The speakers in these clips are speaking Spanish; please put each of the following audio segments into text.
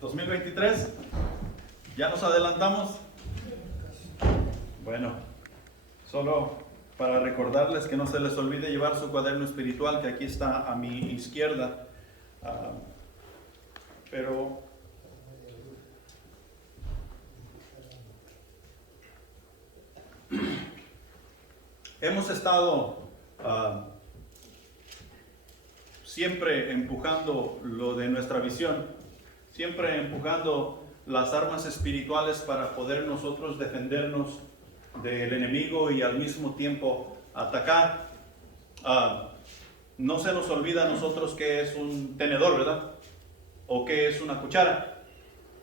2023. ¿Ya nos adelantamos? Bueno, solo para recordarles que no se les olvide llevar su cuaderno espiritual, que aquí está a mi izquierda. Pero hemos estado siempre empujando lo de nuestra visión, siempre empujando las armas espirituales para poder nosotros defendernos del enemigo y al mismo tiempo atacar. No se nos olvida a nosotros que es un tenedor, ¿verdad? O que es una cuchara.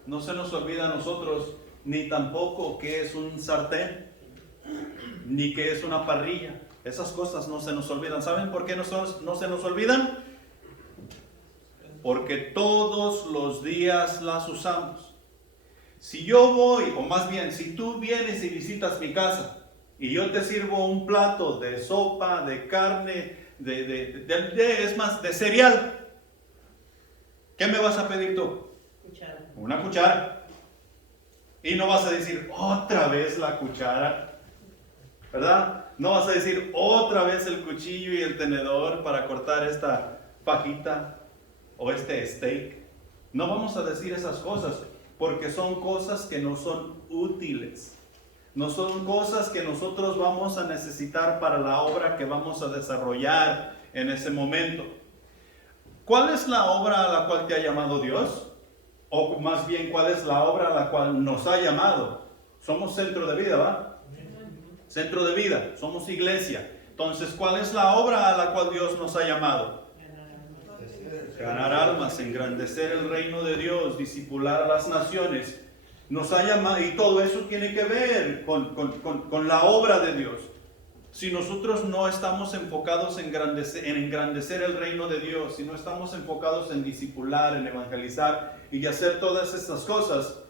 No se nos olvida a nosotros ni tampoco que es un sartén, ni que es una parrilla. Esas cosas no se nos olvidan. ¿Saben por qué no se nos olvidan? Porque todos los días las usamos. Si yo voy, o más bien, si tú vienes y visitas mi casa y yo te sirvo un plato de sopa, de carne, es más, de cereal, ¿qué me vas a pedir tú? Cuchara. Una cuchara. Y no vas a decir otra vez la cuchara, ¿verdad? No vas a decir otra vez el cuchillo y el tenedor para cortar esta fajita o este steak. No vamos a decir esas cosas porque son cosas que no son útiles. No son cosas que nosotros vamos a necesitar para la obra que vamos a desarrollar en ese momento. ¿Cuál es la obra a la cual te ha llamado Dios? O más bien, ¿cuál es la obra a la cual nos ha llamado? Somos centro de vida, ¿va? Centro de vida, somos iglesia. Entonces, ¿cuál es la obra a la cual Dios nos ha llamado? Ganar almas, engrandecer el reino de Dios, discipular a las naciones. Nos ha llamado, y todo eso tiene que ver con la obra de Dios. Si nosotros no estamos enfocados en engrandecer el reino de Dios, si no estamos enfocados en discipular, en evangelizar y hacer todas estas cosas,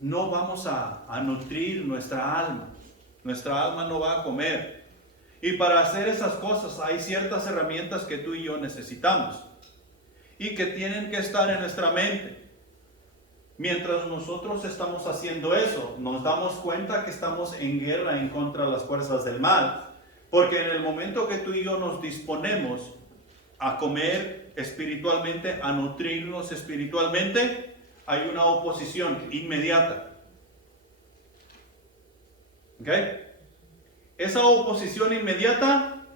no vamos a nutrir nuestra alma. Nuestra alma no va a comer. Y para hacer esas cosas hay ciertas herramientas que tú y yo necesitamos y que tienen que estar en nuestra mente. Mientras nosotros estamos haciendo eso, nos damos cuenta que estamos en guerra en contra de las fuerzas del mal. Porque en el momento que tú y yo nos disponemos a comer espiritualmente, a nutrirnos espiritualmente, hay una oposición inmediata. ¿Ok? Esa oposición inmediata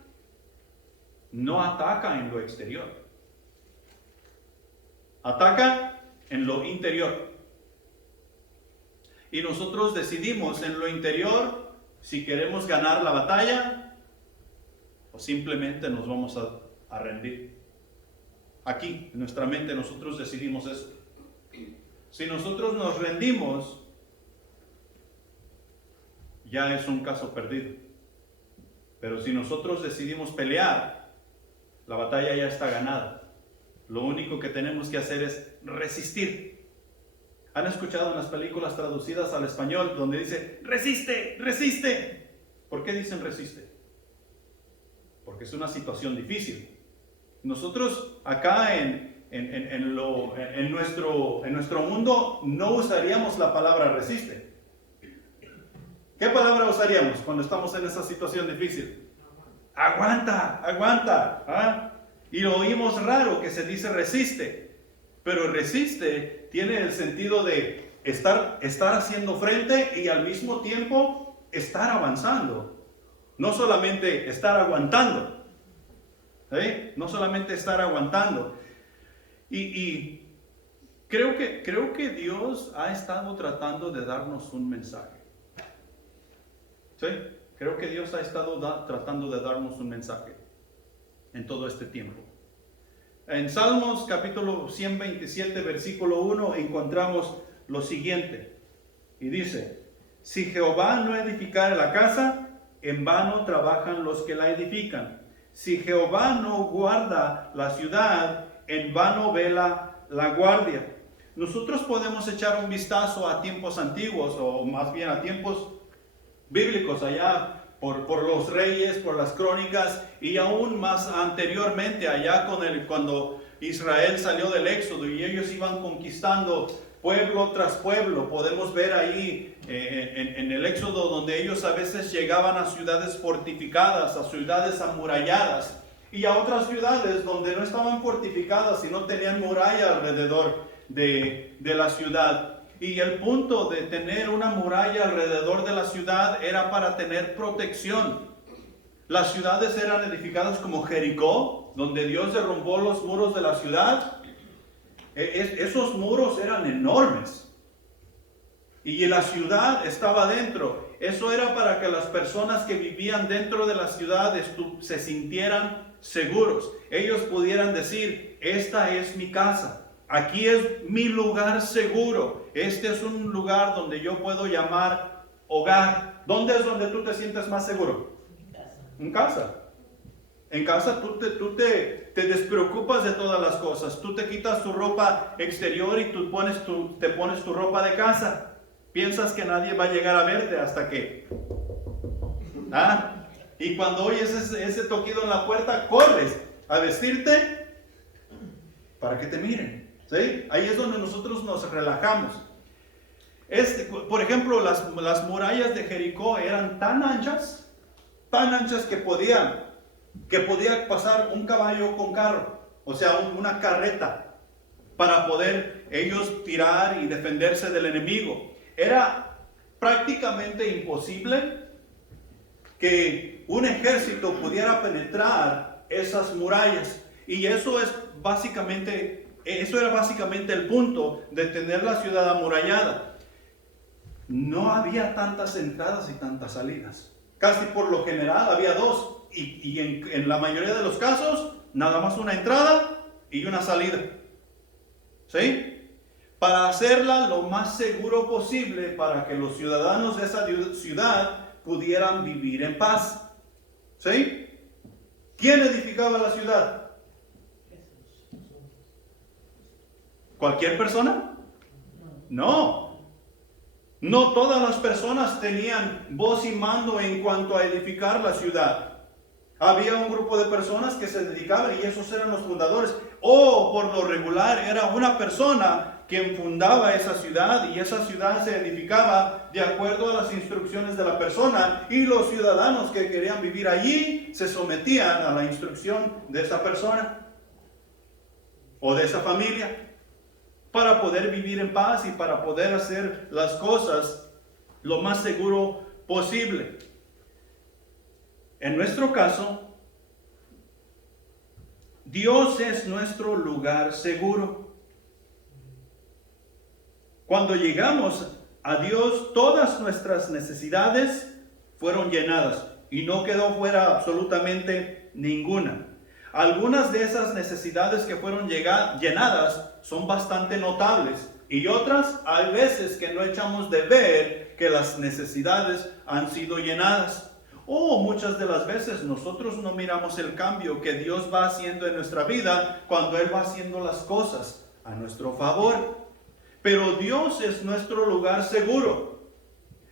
no ataca en lo exterior. Ataca en lo interior. Y nosotros decidimos en lo interior si queremos ganar la batalla o simplemente nos vamos a rendir. Aquí, en nuestra mente, nosotros decidimos eso. Si nosotros nos rendimos, ya es un caso perdido. Pero si nosotros decidimos pelear, la batalla ya está ganada. Lo único que tenemos que hacer es resistir. ¿Han escuchado en las películas traducidas al español donde dice, resiste, resiste? ¿Por qué dicen resiste? Porque es una situación difícil. Nosotros acá en nuestro mundo no usaríamos la palabra resiste. ¿Qué palabra usaríamos cuando estamos en esa situación difícil? Aguanta, aguanta. ¿Ah? Y lo oímos raro que se dice resiste. Pero resiste tiene el sentido de estar haciendo frente y al mismo tiempo estar avanzando. No solamente estar aguantando. No solamente estar aguantando. Y creo que Dios ha estado tratando de darnos un mensaje. ¿Sí? Creo que Dios ha estado tratando de darnos un mensaje en todo este tiempo. En Salmos capítulo 127 versículo 1 encontramos lo siguiente. Y dice, si Jehová no edificare la casa, en vano trabajan los que la edifican. Si Jehová no guarda la ciudad, en vano vela la guardia. Nosotros podemos echar un vistazo a tiempos antiguos, o más bien a tiempos bíblicos allá por los reyes, por las crónicas, y aún más anteriormente allá cuando Israel salió del Éxodo y ellos iban conquistando pueblo tras pueblo. Podemos ver ahí en el Éxodo donde ellos a veces llegaban a ciudades fortificadas, a ciudades amuralladas, y a otras ciudades donde no estaban fortificadas y no tenían muralla alrededor de la ciudad. Y el punto de tener una muralla alrededor de la ciudad era para tener protección. Las ciudades eran edificadas como Jericó, donde Dios derrumbó los muros de la ciudad. Esos muros eran enormes. Y la ciudad estaba dentro. Eso era para que las personas que vivían dentro de la ciudad se sintieran seguros. Ellos pudieran decir, esta es mi casa. Aquí es mi lugar seguro. Este es un lugar donde yo puedo llamar hogar. ¿Dónde es donde tú te sientes más seguro? En casa. En casa tú te despreocupas de todas las cosas. Tú te quitas tu ropa exterior y te pones tu ropa de casa. Piensas que nadie va a llegar a verte hasta que... Y cuando oyes ese toquido en la puerta, corres a vestirte para que te miren. ¿Sí? Ahí es donde nosotros nos relajamos. Por ejemplo, las murallas de Jericó eran tan anchas que podía pasar un caballo con carro, o sea, una carreta, para poder ellos tirar y defenderse del enemigo. Era prácticamente imposible que un ejército pudiera penetrar esas murallas, y eso era básicamente el punto de tener la ciudad amurallada. No había tantas entradas y tantas salidas. Casi por lo general había dos. Y en la mayoría de los casos, nada más una entrada y una salida. ¿Sí? Para hacerla lo más seguro posible para que los ciudadanos de esa ciudad pudieran vivir en paz. ¿Sí? ¿Quién edificaba la ciudad? ¿Cualquier persona? No. No todas las personas tenían voz y mando en cuanto a edificar la ciudad. Había un grupo de personas que se dedicaban y esos eran los fundadores. O por lo regular era una persona quien fundaba esa ciudad, y esa ciudad se edificaba de acuerdo a las instrucciones de la persona, y los ciudadanos que querían vivir allí se sometían a la instrucción de esa persona o de esa familia, para poder vivir en paz y para poder hacer las cosas lo más seguro posible. En nuestro caso, Dios es nuestro lugar seguro. Cuando llegamos a Dios, todas nuestras necesidades fueron llenadas y no quedó fuera absolutamente ninguna. Algunas de esas necesidades que fueron llenadas son bastante notables, y otras hay veces que no echamos de ver que las necesidades han sido llenadas. Muchas de las veces nosotros no miramos el cambio que Dios va haciendo en nuestra vida cuando Él va haciendo las cosas a nuestro favor. Pero Dios es nuestro lugar seguro.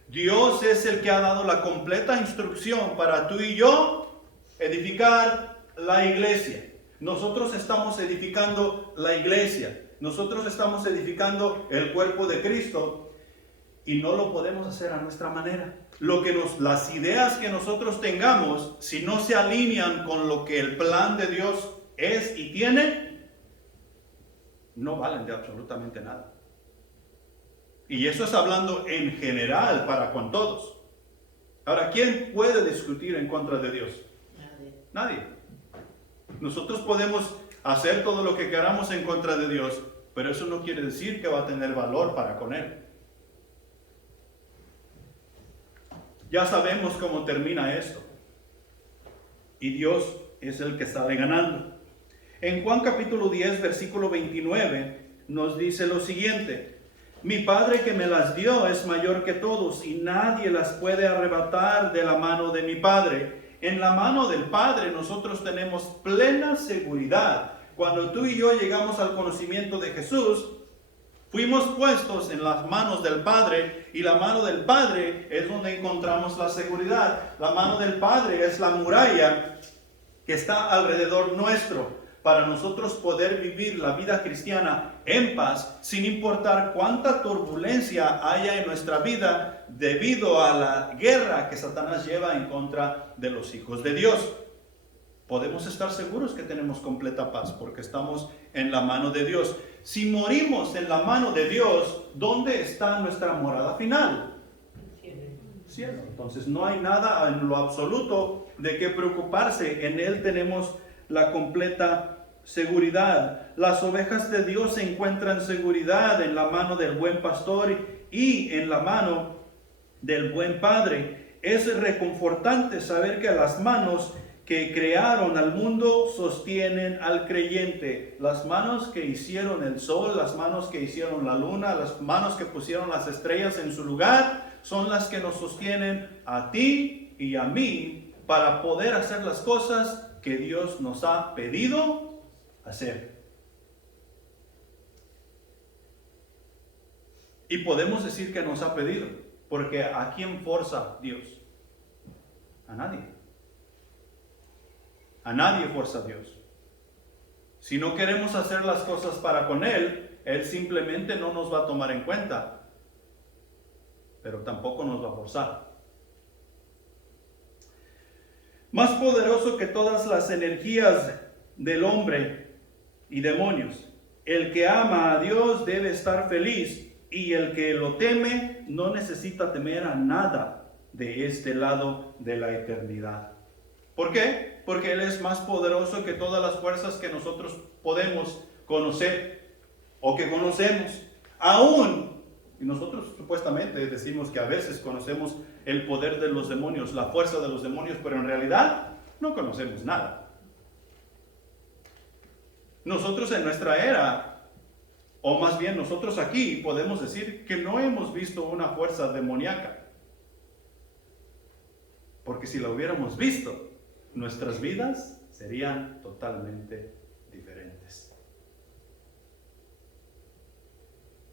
Dios es el que ha dado la completa instrucción para tú y yo edificar la iglesia. Nosotros estamos edificando la iglesia. Nosotros estamos edificando el cuerpo de Cristo, y no lo podemos hacer a nuestra manera. Las ideas que nosotros tengamos, si no se alinean con lo que el plan de Dios es y tiene, no valen de absolutamente nada. Y eso es hablando en general para con todos. Ahora, ¿quién puede discutir en contra de Dios? Nadie. Nosotros podemos hacer todo lo que queramos en contra de Dios, pero eso no quiere decir que va a tener valor para con Él. Ya sabemos cómo termina esto. Y Dios es el que sale ganando. En Juan capítulo 10, versículo 29, nos dice lo siguiente: mi Padre que me las dio es mayor que todos, y nadie las puede arrebatar de la mano de mi Padre. En la mano del Padre nosotros tenemos plena seguridad. Cuando tú y yo llegamos al conocimiento de Jesús, fuimos puestos en las manos del Padre, y la mano del Padre es donde encontramos la seguridad. La mano del Padre es la muralla que está alrededor nuestro. para nosotros poder vivir la vida cristiana en paz, sin importar cuánta turbulencia haya en nuestra vida debido a la guerra que Satanás lleva en contra de los hijos de Dios. Podemos estar seguros que tenemos completa paz porque estamos en la mano de Dios. Si morimos en la mano de Dios, ¿dónde está nuestra morada final? Cielo. Entonces no hay nada en lo absoluto de qué preocuparse. En Él tenemos la completa seguridad. Las ovejas de Dios se encuentran seguridad en la mano del buen pastor y en la mano del buen Padre. Es reconfortante saber que las manos que crearon al mundo sostienen al creyente. Las manos que hicieron el sol, las manos que hicieron la luna, las manos que pusieron las estrellas en su lugar, son las que nos sostienen a ti y a mí para poder hacer las cosas que Dios nos ha pedido hacer. Y podemos decir que nos ha pedido, porque ¿a quién forza Dios? A nadie. A nadie fuerza Dios. Si no queremos hacer las cosas para con Él, Él simplemente no nos va a tomar en cuenta, pero tampoco nos va a forzar. Más poderoso que todas las energías del hombre y demonios, el que ama a Dios debe estar feliz, y el que lo teme no necesita temer a nada de este lado de la eternidad. ¿Por qué? Porque Él es más poderoso que todas las fuerzas que nosotros podemos conocer o que conocemos. Aún, y nosotros supuestamente decimos que a veces conocemos el poder de los demonios, la fuerza de los demonios, pero en realidad no conocemos nada. Nosotros en nuestra era, o más bien nosotros aquí, podemos decir que no hemos visto una fuerza demoníaca. Porque si la hubiéramos visto, nuestras vidas serían totalmente diferentes.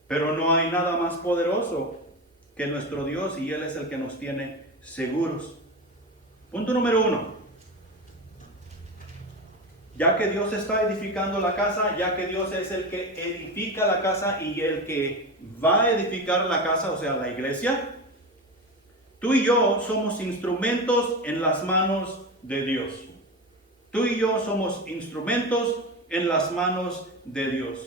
Pero no hay nada más poderoso que nuestro Dios, y Él es el que nos tiene seguros. Punto número 1. Ya que Dios está edificando la casa, ya que Dios es el que edifica la casa y el que va a edificar la casa, o sea, la iglesia, tú y yo somos instrumentos en las manos de Dios. Tú y yo somos instrumentos en las manos de Dios.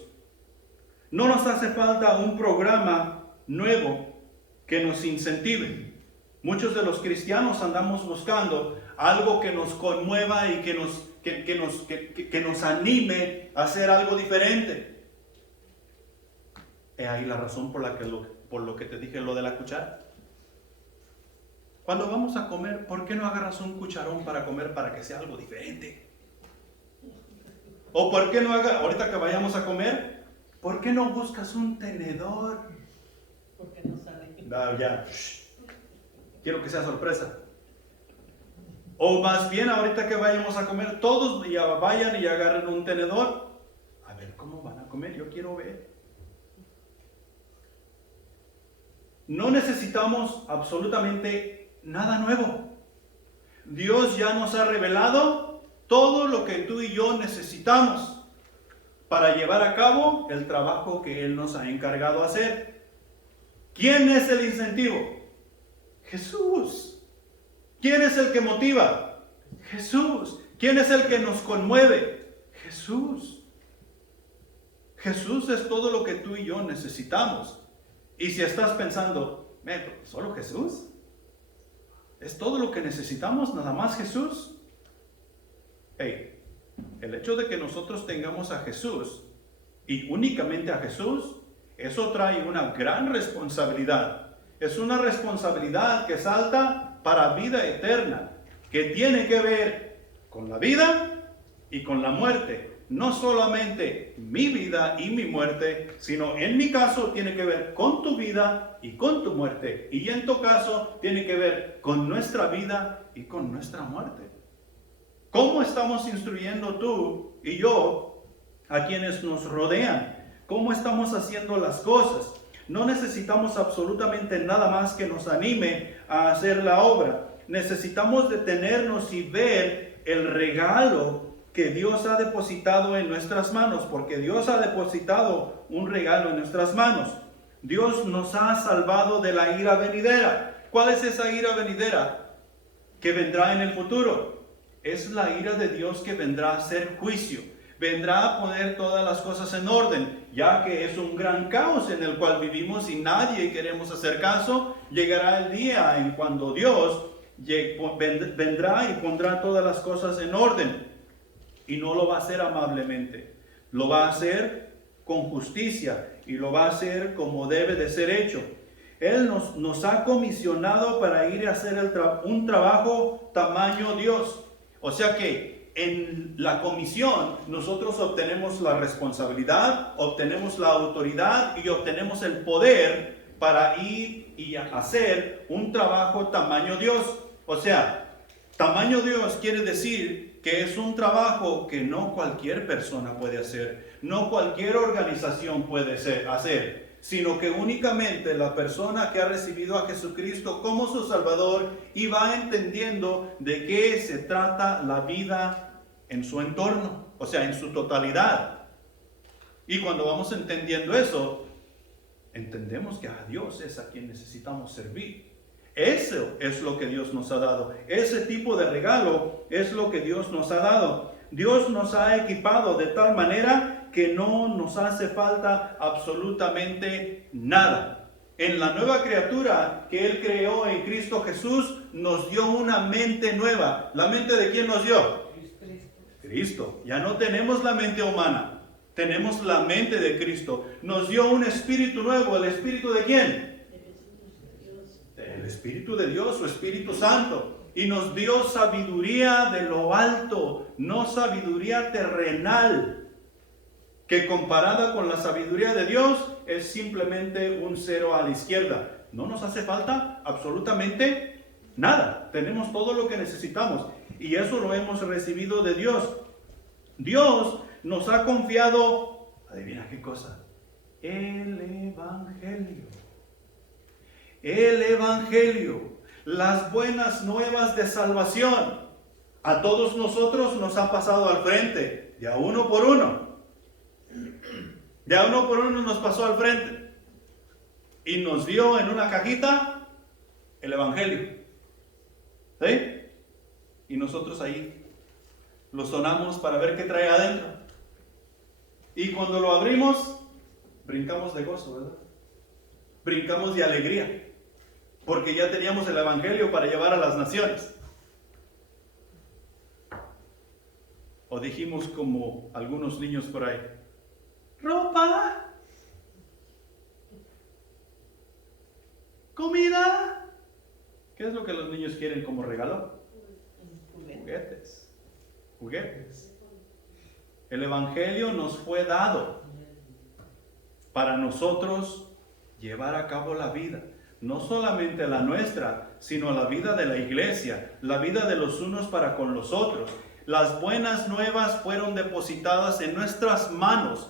No nos hace falta un programa nuevo que nos incentive. Muchos de los cristianos andamos buscando algo que nos conmueva y que nos anime a hacer algo diferente. He ahí la razón por lo que te dije lo de la cuchara. Cuando vamos a comer, ¿por qué no agarras un cucharón para comer para que sea algo diferente? O ¿por qué no ahorita que vayamos a comer, ¿por qué no buscas un tenedor? Porque no sale. No, ya. Quiero que sea sorpresa. O más bien ahorita que vayamos a comer, todos ya vayan y agarren un tenedor. A ver cómo van a comer, yo quiero ver. No necesitamos absolutamente nada nuevo. Dios ya nos ha revelado todo lo que tú y yo necesitamos para llevar a cabo el trabajo que Él nos ha encargado hacer. ¿Quién es el incentivo? Jesús. ¿Quién es el que motiva? Jesús. ¿Quién es el que nos conmueve? Jesús. Jesús es todo lo que tú y yo necesitamos. Y si estás pensando, ¿solo Jesús? ¿Es todo lo que necesitamos? ¿Nada más Jesús? Hey, el hecho de que nosotros tengamos a Jesús y únicamente a Jesús, eso trae una gran responsabilidad. Es una responsabilidad que salta para vida eterna, que tiene que ver con la vida y con la muerte. No solamente mi vida y mi muerte, sino en mi caso tiene que ver con tu vida y con tu muerte. Y en tu caso tiene que ver con nuestra vida y con nuestra muerte. ¿Cómo estamos instruyendo tú y yo a quienes nos rodean? ¿Cómo estamos haciendo las cosas? No necesitamos absolutamente nada más que nos anime a hacer la obra. Necesitamos detenernos y ver el regalo que Dios ha depositado en nuestras manos, porque Dios ha depositado un regalo en nuestras manos. Dios nos ha salvado de la ira venidera. ¿Cuál es esa ira venidera que vendrá en el futuro? Es la ira de Dios que vendrá a hacer juicio. Vendrá a poner todas las cosas en orden, ya que es un gran caos en el cual vivimos y nadie queremos hacer caso. Llegará el día en cuando Dios vendrá y pondrá todas las cosas en orden. Y no lo va a hacer amablemente, lo va a hacer con justicia y lo va a hacer como debe de ser hecho. Él nos ha comisionado para ir a hacer un trabajo tamaño Dios. O sea que en la comisión nosotros obtenemos la responsabilidad, obtenemos la autoridad y obtenemos el poder para ir y hacer un trabajo tamaño Dios. O sea, tamaño Dios quiere decir que es un trabajo que no cualquier persona puede hacer, no cualquier organización puede hacer, sino que únicamente la persona que ha recibido a Jesucristo como su Salvador y va entendiendo de qué se trata la vida en su entorno, o sea, en su totalidad. Y cuando vamos entendiendo eso, entendemos que a Dios es a quien necesitamos servir. Eso es lo que Dios nos ha dado. Ese tipo de regalo es lo que Dios nos ha dado. Dios nos ha equipado de tal manera que no nos hace falta absolutamente nada. En la nueva criatura que Él creó en Cristo Jesús, nos dio una mente nueva. ¿La mente de quién nos dio? Cristo. Ya no tenemos la mente humana, tenemos la mente de Cristo. Nos dio un espíritu nuevo. ¿El espíritu de quién? El Espíritu de Dios, su Espíritu Santo. Y nos dio sabiduría de lo alto, no sabiduría terrenal, que comparada con la sabiduría de Dios es simplemente un cero a la izquierda. No nos hace falta absolutamente nada. Tenemos todo lo que necesitamos y eso lo hemos recibido de Dios. Dios nos ha confiado, adivina qué cosa, el Evangelio. El Evangelio, las buenas nuevas de salvación. A todos nosotros nos ha pasado al frente, de a uno por uno. De a uno por uno nos pasó al frente. Y nos dio en una cajita el Evangelio. ¿Sí? Y nosotros ahí lo sonamos para ver qué trae adentro. Y cuando lo abrimos, brincamos de gozo, ¿verdad? Brincamos de alegría. Porque ya teníamos el Evangelio para llevar a las naciones. O dijimos como algunos niños por ahí, ropa, comida. ¿Qué es lo que los niños quieren como regalo? Juguetes. El Evangelio nos fue dado para nosotros llevar a cabo la vida. No solamente la nuestra, sino la vida de la iglesia, la vida de los unos para con los otros. Las buenas nuevas fueron depositadas en nuestras manos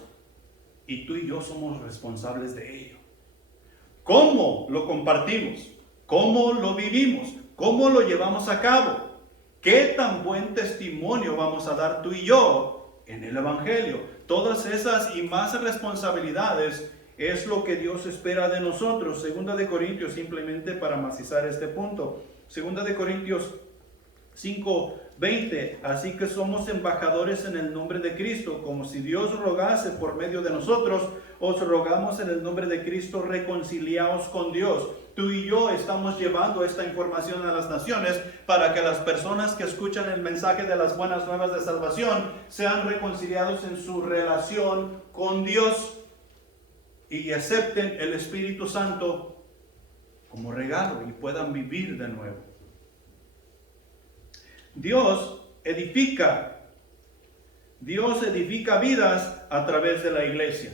y tú y yo somos responsables de ello. ¿Cómo lo compartimos? ¿Cómo lo vivimos? ¿Cómo lo llevamos a cabo? ¿Qué tan buen testimonio vamos a dar tú y yo en el Evangelio? Todas esas y más responsabilidades es lo que Dios espera de nosotros. Segunda de Corintios, simplemente para macizar este punto. Segunda de Corintios 5:20. Así que somos embajadores en el nombre de Cristo, como si Dios rogase por medio de nosotros. Os rogamos en el nombre de Cristo, reconciliaos con Dios. Tú y yo estamos llevando esta información a las naciones para que las personas que escuchan el mensaje de las buenas nuevas de salvación sean reconciliados en su relación con Dios y acepten el Espíritu Santo como regalo y puedan vivir de nuevo. Dios edifica vidas a través de la iglesia.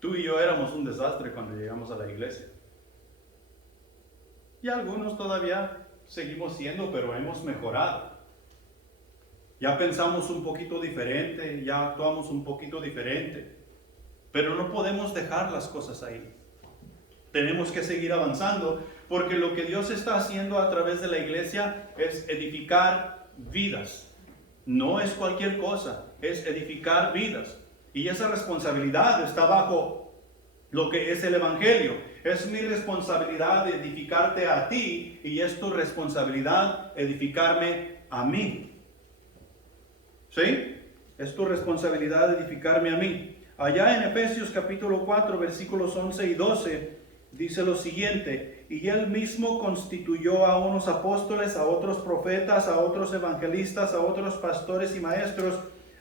Tú y yo éramos un desastre cuando llegamos a la iglesia. Y algunos todavía seguimos siendo, pero hemos mejorado. Ya pensamos un poquito diferente, ya actuamos un poquito diferente. Pero no podemos dejar las cosas ahí. Tenemos que seguir avanzando porque lo que Dios está haciendo a través de la iglesia es edificar vidas. No es cualquier cosa, es edificar vidas. Y esa responsabilidad está bajo lo que es el Evangelio. Es mi responsabilidad edificarte a ti y es tu responsabilidad edificarme a mí. ¿Sí? Es tu responsabilidad edificarme a mí. Allá en Efesios capítulo 4, versículos 11 y 12, dice lo siguiente: y él mismo constituyó a unos apóstoles, a otros profetas, a otros evangelistas, a otros pastores y maestros,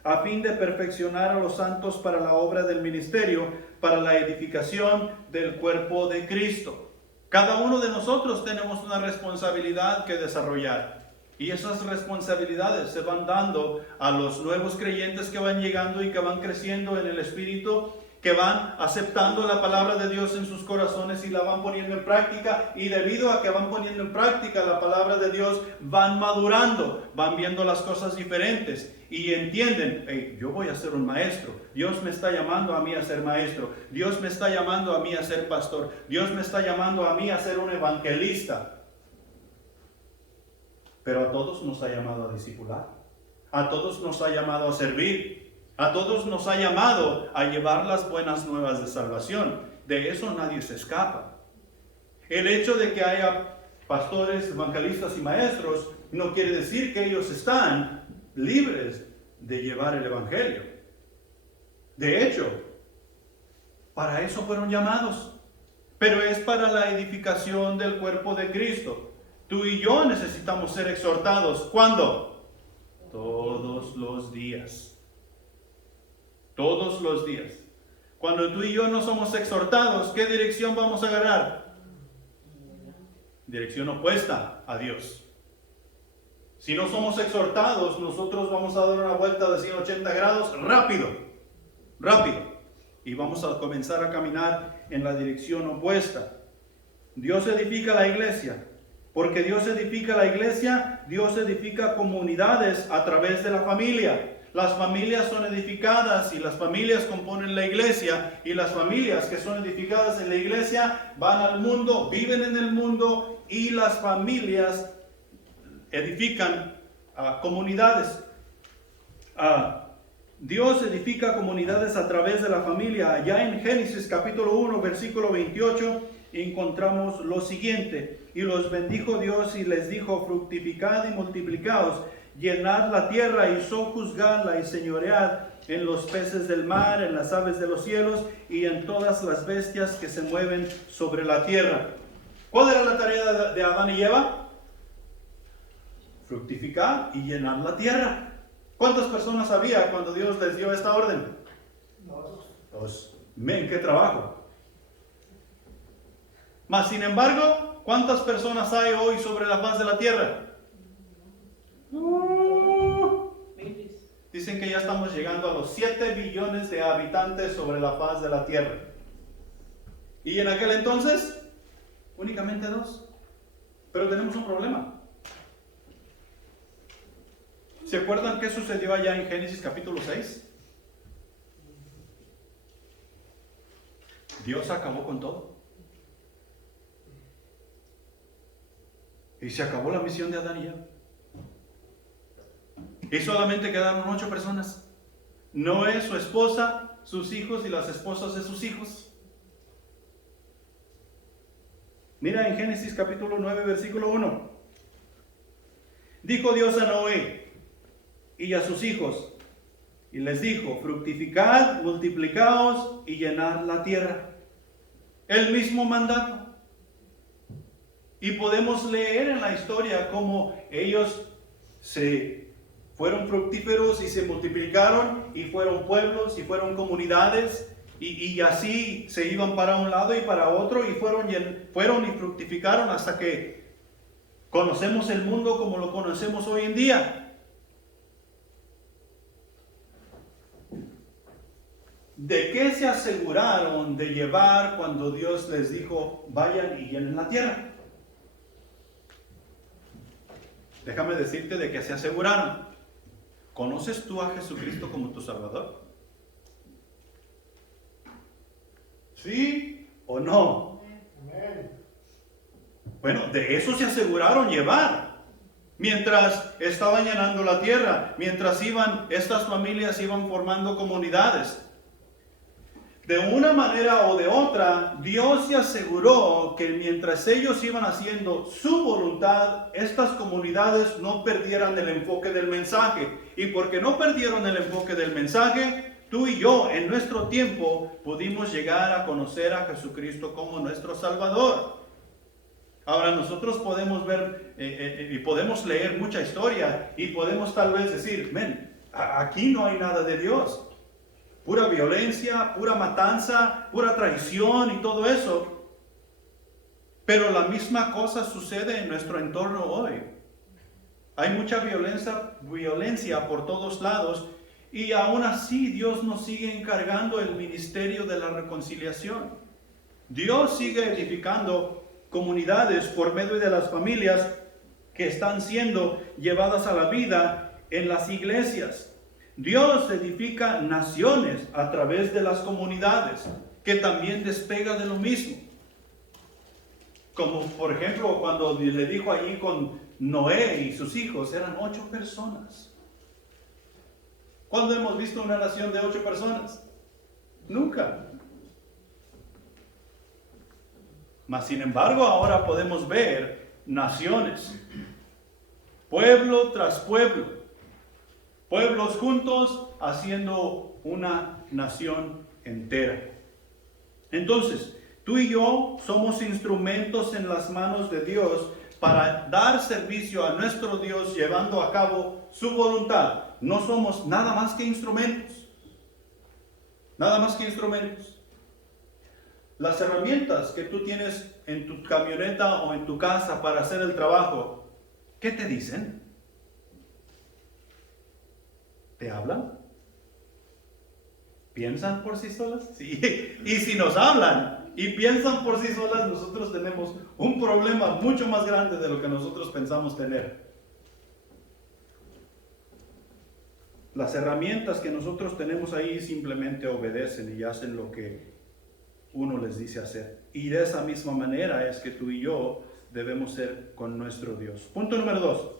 a fin de perfeccionar a los santos para la obra del ministerio, para la edificación del cuerpo de Cristo. Cada uno de nosotros tenemos una responsabilidad que desarrollar. Y esas responsabilidades se van dando a los nuevos creyentes que van llegando y que van creciendo en el Espíritu, que van aceptando la palabra de Dios en sus corazones y la van poniendo en práctica. Y debido a que van poniendo en práctica la palabra de Dios, van madurando, van viendo las cosas diferentes y entienden: hey, yo voy a ser un maestro. Dios me está llamando a mí a ser maestro. Dios me está llamando a mí a ser pastor. Dios me está llamando a mí a ser un evangelista. Pero a todos nos ha llamado a discipular. A todos nos ha llamado a servir. A todos nos ha llamado a llevar las buenas nuevas de salvación. De eso nadie se escapa. El hecho de que haya pastores, evangelistas y maestros no quiere decir que ellos están libres de llevar el evangelio. De hecho, para eso fueron llamados. Pero es para la edificación del cuerpo de Cristo. Tú y yo necesitamos ser exhortados. ¿Cuándo? Todos los días. Todos los días. Cuando tú y yo no somos exhortados, ¿qué dirección vamos a agarrar? Dirección opuesta a Dios. Si no somos exhortados, nosotros vamos a dar una vuelta de 180 grados rápido. Y vamos a comenzar a caminar en la dirección opuesta. Dios edifica la iglesia. Porque Dios edifica la iglesia, Dios edifica comunidades a través de la familia. Las familias son edificadas y las familias componen la iglesia, y las familias que son edificadas en la iglesia van al mundo, viven en el mundo, y las familias edifican comunidades. Dios edifica comunidades a través de la familia. Allá en Génesis capítulo 1, versículo 28, encontramos lo siguiente: y los bendijo Dios y les dijo: fructificad y multiplicaos, llenad la tierra y sojuzgadla y señoread en los peces del mar, en las aves de los cielos y en todas las bestias que se mueven sobre la tierra. ¿Cuál era la tarea de Adán y Eva? Fructificar y llenar la tierra. ¿Cuántas personas había cuando Dios les dio esta orden? Dos. Men, qué trabajo. Mas sin embargo, ¿cuántas personas hay hoy sobre la faz de la tierra? Dicen que ya estamos llegando a los 7 billones de habitantes sobre la faz de la tierra. Y en aquel entonces, únicamente 2. Pero tenemos un problema. ¿Se acuerdan qué sucedió allá en Génesis capítulo 6? Dios acabó con todo. Y se acabó la misión de Adán y Eva. Y solamente quedaron 8 personas. Noé, su esposa, sus hijos y las esposas de sus hijos. Mira en Génesis capítulo 9, versículo 1. Dijo Dios a Noé y a sus hijos, y les dijo: fructificad, multiplicaos y llenad la tierra. El mismo mandato. Y podemos leer en la historia cómo ellos se fueron fructíferos y se multiplicaron y fueron pueblos y fueron comunidades y así se iban para un lado y para otro y fueron y fructificaron hasta que conocemos el mundo como lo conocemos hoy en día. ¿De qué se aseguraron de llevar cuando Dios les dijo: vayan y llenen la tierra? Déjame decirte de qué se aseguraron. ¿Conoces tú a Jesucristo como tu Salvador? ¿Sí o no? Bueno, de eso se aseguraron llevar. Mientras estaban llenando la tierra, mientras estas familias iban formando comunidades. De una manera o de otra, Dios se aseguró que mientras ellos iban haciendo su voluntad, estas comunidades no perdieran el enfoque del mensaje. Y porque no perdieron el enfoque del mensaje, tú y yo en nuestro tiempo pudimos llegar a conocer a Jesucristo como nuestro Salvador. Ahora nosotros podemos ver y podemos leer mucha historia y podemos tal vez decir, aquí no hay nada de Dios. Pura violencia, pura matanza, pura traición y todo eso. Pero la misma cosa sucede en nuestro entorno hoy. Hay mucha violencia por todos lados y aún así Dios nos sigue encargando el ministerio de la reconciliación. Dios sigue edificando comunidades por medio de las familias que están siendo llevadas a la vida en las iglesias. Dios edifica naciones a través de las comunidades, que también despega de lo mismo. Como por ejemplo cuando le dijo allí con Noé y sus hijos, eran 8 personas. ¿Cuándo hemos visto una nación de 8 personas? Nunca. Mas sin embargo ahora podemos ver naciones, pueblo tras pueblo, pueblos juntos haciendo una nación entera. Entonces, tú y yo somos instrumentos en las manos de Dios para dar servicio a nuestro Dios llevando a cabo su voluntad. No somos nada más que instrumentos. Nada más que instrumentos. Las herramientas que tú tienes en tu camioneta o en tu casa para hacer el trabajo, ¿qué te dicen? ¿Te hablan? ¿Piensan por sí solas? Sí. Y si nos hablan y piensan por sí solas, nosotros tenemos un problema mucho más grande de lo que nosotros pensamos tener. Las herramientas que nosotros tenemos ahí simplemente obedecen y hacen lo que uno les dice hacer. Y de esa misma manera es que tú y yo debemos ser con nuestro Dios. Punto número 2.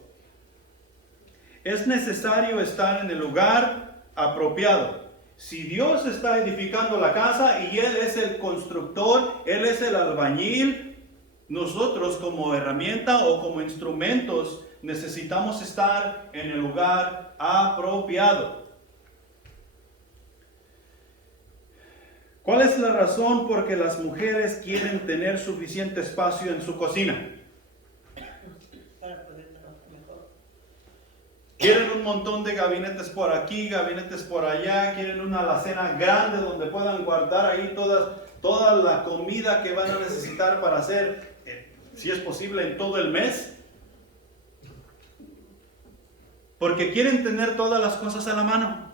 Es necesario estar en el lugar apropiado. Si Dios está edificando la casa y Él es el constructor, Él es el albañil, nosotros como herramienta o como instrumentos necesitamos estar en el lugar apropiado. ¿Cuál es la razón por que las mujeres quieren tener suficiente espacio en su cocina? Para poder trabajar mejor. Quieren un montón de gabinetes por aquí, gabinetes por allá, quieren una alacena grande donde puedan guardar ahí toda la comida que van a necesitar para hacer, si es posible, en todo el mes. Porque quieren tener todas las cosas a la mano.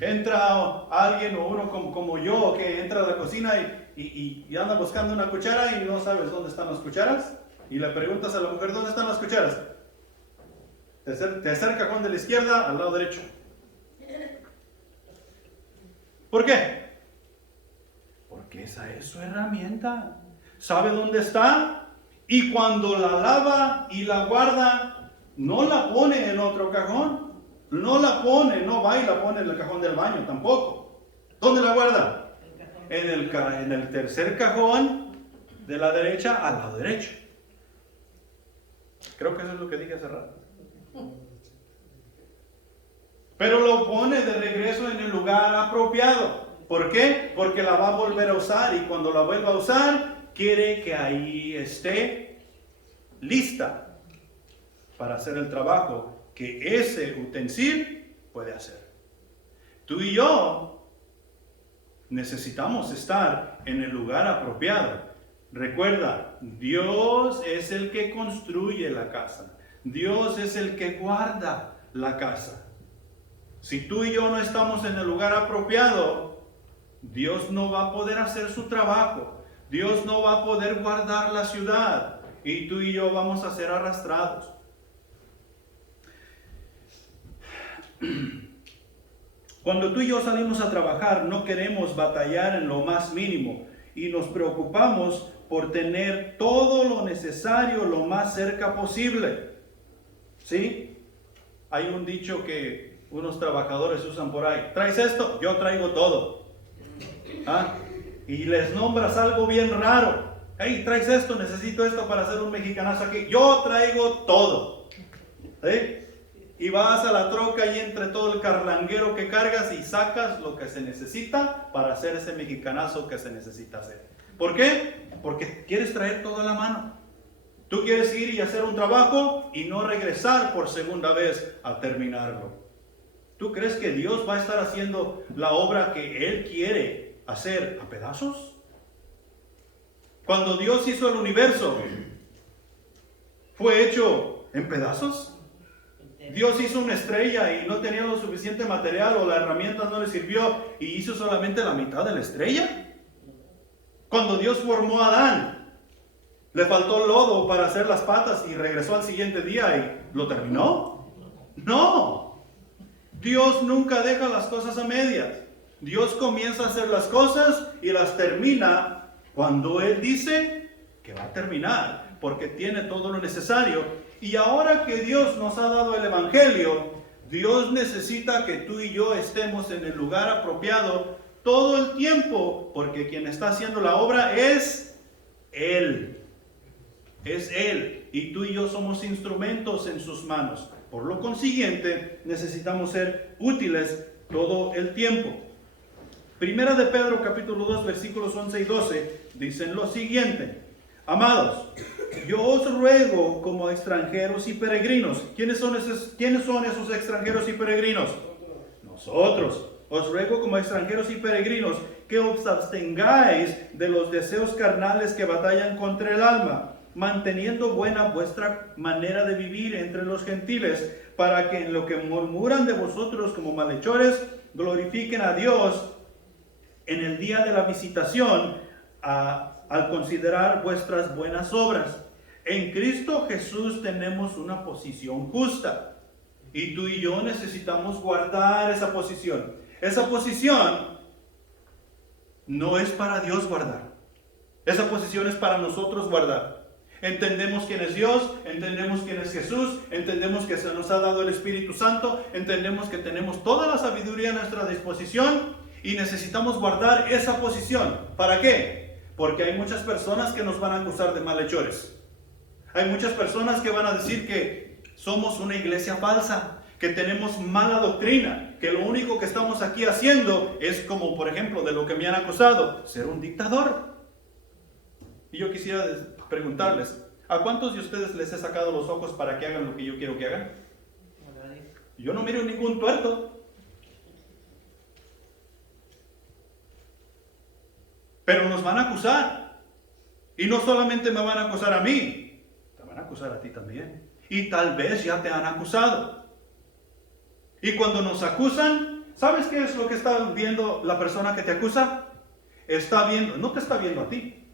Entra alguien o uno como yo que entra a la cocina y anda buscando una cuchara y no sabes dónde están las cucharas. Y le preguntas a la mujer, ¿dónde están las cucharas? Tercer cajón de la izquierda, al lado derecho. ¿Por qué? Porque esa es su herramienta. ¿Sabe dónde está? Y cuando la lava y la guarda, no la pone en otro cajón. No va y la pone en el cajón del baño tampoco. ¿Dónde la guarda? En el tercer cajón de la derecha, al lado derecho. Creo que eso es lo que dije hace rato. Pero lo pone de regreso en el lugar apropiado. ¿Por qué? Porque la va a volver a usar y cuando la vuelva a usar, quiere que ahí esté lista para hacer el trabajo que ese utensilio puede hacer. Tú y yo necesitamos estar en el lugar apropiado. Recuerda, Dios es el que construye la casa. Dios es el que guarda la casa. Si tú y yo no estamos en el lugar apropiado, Dios no va a poder hacer su trabajo. Dios no va a poder guardar la ciudad. Y tú y yo vamos a ser arrastrados. Cuando tú y yo salimos a trabajar, no queremos batallar en lo más mínimo y nos preocupamos por tener todo lo necesario lo más cerca posible. ¿Sí? Hay un dicho que unos trabajadores usan por ahí. ¿Traes esto? Yo traigo todo. ¿Ah? Y les nombras algo bien raro. Hey, ¿traes esto? Necesito esto para hacer un mexicanazo aquí. Yo traigo todo. ¿Sí? Y vas a la troca y entre todo el carlanguero que cargas y sacas lo que se necesita para hacer ese mexicanazo que se necesita hacer. ¿Por qué? Porque quieres traer todo a la mano. Tú quieres ir y hacer un trabajo y no regresar por segunda vez a terminarlo. ¿Tú crees que Dios va a estar haciendo la obra que Él quiere hacer a pedazos? Cuando Dios hizo el universo, ¿fue hecho en pedazos? Dios hizo una estrella y no tenía lo suficiente material o la herramienta no le sirvió y hizo solamente la mitad de la estrella. Cuando Dios formó a Adán, le faltó lodo para hacer las patas y regresó al siguiente día y lo terminó. No, Dios nunca deja las cosas a medias. Dios comienza a hacer las cosas y las termina cuando Él dice que va a terminar, porque tiene todo lo necesario. Y ahora que Dios nos ha dado el Evangelio, Dios necesita que tú y yo estemos en el lugar apropiado todo el tiempo, porque quien está haciendo la obra es Él. Es Él. Y tú y yo somos instrumentos en sus manos. Por lo consiguiente, necesitamos ser útiles todo el tiempo. Primera de Pedro, capítulo 2, versículos 11 y 12, dicen lo siguiente. Amados, yo os ruego como extranjeros y peregrinos. ¿Quiénes son esos extranjeros y peregrinos? Nosotros. Os ruego como extranjeros y peregrinos que os abstengáis de los deseos carnales que batallan contra el alma, manteniendo buena vuestra manera de vivir entre los gentiles, para que en lo que murmuran de vosotros como malhechores, glorifiquen a Dios en el día de la visitación, al considerar vuestras buenas obras. En Cristo Jesús tenemos una posición justa, y tú y yo necesitamos guardar esa posición. Esa posición no es para Dios guardar. Esa posición es para nosotros guardar. Entendemos quién es Dios, entendemos quién es Jesús, entendemos que se nos ha dado el Espíritu Santo, entendemos que tenemos toda la sabiduría a nuestra disposición y necesitamos guardar esa posición. ¿Para qué? Porque hay muchas personas que nos van a acusar de malhechores. Hay muchas personas que van a decir que somos una iglesia falsa, que tenemos mala doctrina, que lo único que estamos aquí haciendo es como, por ejemplo, de lo que me han acusado, ser un dictador. Y yo quisiera preguntarles, ¿a cuántos de ustedes les he sacado los ojos para que hagan lo que yo quiero que hagan? Yo no miro ningún tuerto. Pero nos van a acusar. Y no solamente me van a acusar a mí, te van a acusar a ti también. Y tal vez ya te han acusado. Y cuando nos acusan, ¿sabes qué es lo que está viendo la persona que te acusa? Está viendo, no te está viendo a ti,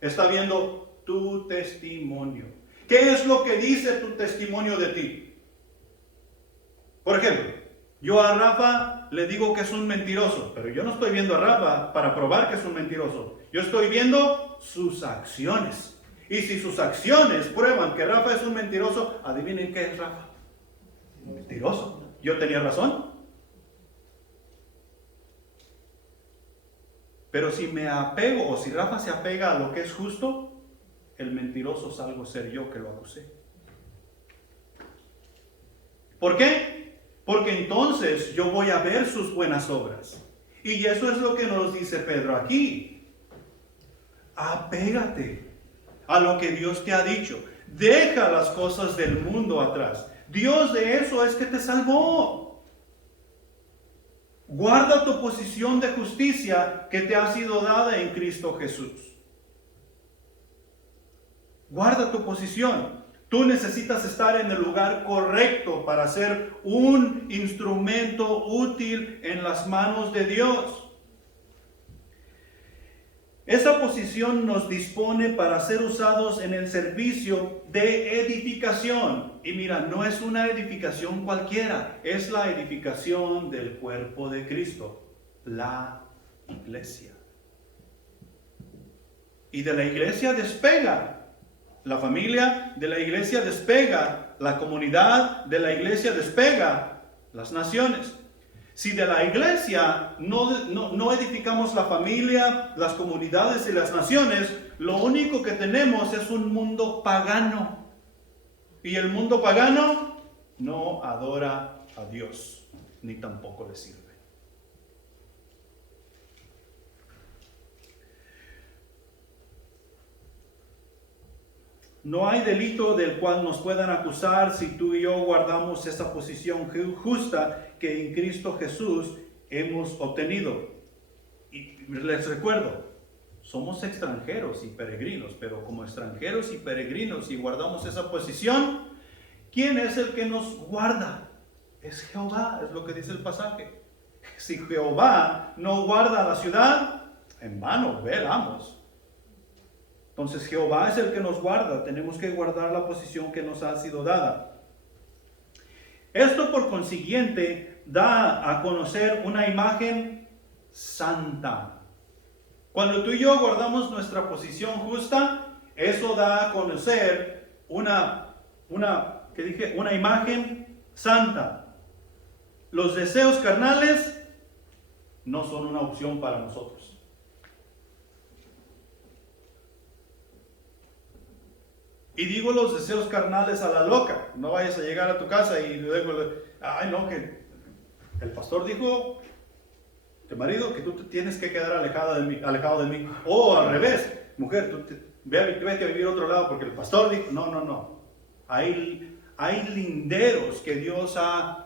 está viendo tu testimonio. ¿Qué es lo que dice tu testimonio de ti? Por ejemplo, yo a Rafa le digo que es un mentiroso, pero yo no estoy viendo a Rafa para probar que es un mentiroso. Yo estoy viendo sus acciones. Y si sus acciones prueban que Rafa es un mentiroso, adivinen qué es Rafa. Un mentiroso. ¿Yo tenía razón? Pero si me apego, o si Rafa se apega a lo que es justo, el mentiroso salgo ser yo que lo acusé. ¿Por qué? Porque entonces yo voy a ver sus buenas obras. Y eso es lo que nos dice Pedro aquí. Apégate a lo que Dios te ha dicho. Deja las cosas del mundo atrás. Dios de eso es que te salvó. Guarda tu posición de justicia que te ha sido dada en Cristo Jesús. Guarda tu posición. Tú necesitas estar en el lugar correcto para ser un instrumento útil en las manos de Dios. Esa posición nos dispone para ser usados en el servicio de edificación. Y mira, no es una edificación cualquiera, es la edificación del cuerpo de Cristo, la iglesia. Y de la iglesia despega. La familia de la iglesia despega. La comunidad de la iglesia despega. Las naciones. Si de la iglesia no edificamos la familia, las comunidades y las naciones, lo único que tenemos es un mundo pagano. Y el mundo pagano no adora a Dios, ni tampoco le sirve. No hay delito del cual nos puedan acusar si tú y yo guardamos esa posición justa que en Cristo Jesús hemos obtenido. Y les recuerdo, somos extranjeros y peregrinos, pero como extranjeros y peregrinos y guardamos esa posición, ¿quién es el que nos guarda? Es Jehová, es lo que dice el pasaje. Si Jehová no guarda la ciudad, en vano velamos. Entonces Jehová es el que nos guarda. Tenemos que guardar la posición que nos ha sido dada. Esto por consiguiente da a conocer una imagen santa. Cuando tú y yo guardamos nuestra posición justa, eso da a conocer una imagen santa. Los deseos carnales no son una opción para nosotros. Y digo los deseos carnales a la loca. No vayas a llegar a tu casa y luego, ay no, que el pastor dijo, tu marido, que tú te tienes que quedar alejado de mí. O al revés, mujer, vete a vivir a otro lado porque el pastor dijo, no. Hay linderos que Dios